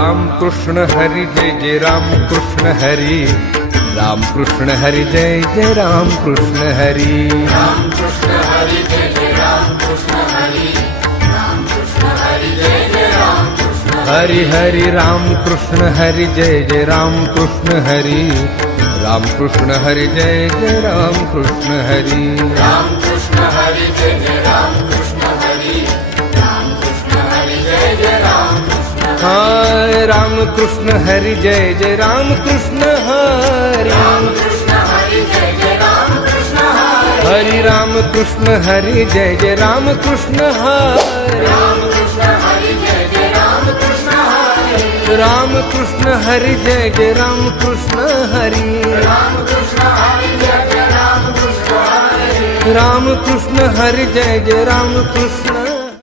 राम कृष्ण हरी जय जय राम कृष्ण हरी, राम कृष्ण हरी जय जय राम कृष्ण हरी, राम कृष्ण हरी जय जय राम कृष्ण हरी, राम कृष्ण हरी जय जय राम कृष्ण हरि हरि राम कृष्ण हरि जय जय राम कृष्ण हरि, राम कृष्ण हरि जय जय राम कृष्ण हरि, राम कृष्ण हरी जय जय राम कृष्ण हरी, राम कृष्ण हरी जय जय राम कृष्ण हाय राम कृष्ण हरि जय जय राम कृष्ण हरि, राम कृष्ण हरी जय जय राम कृष्ण हरी, हरि राम कृष्ण हरि जय जय राम कृष्ण हरि, राम कृष्ण हरी जय जय राम कृष्ण हरी, राम कृष्ण हरि जय जय राम कृष्ण हरि, राम कृष्ण हरी जय जय राम कृष्ण हरी, राम कृष्ण हरि जय जय राम कृष्ण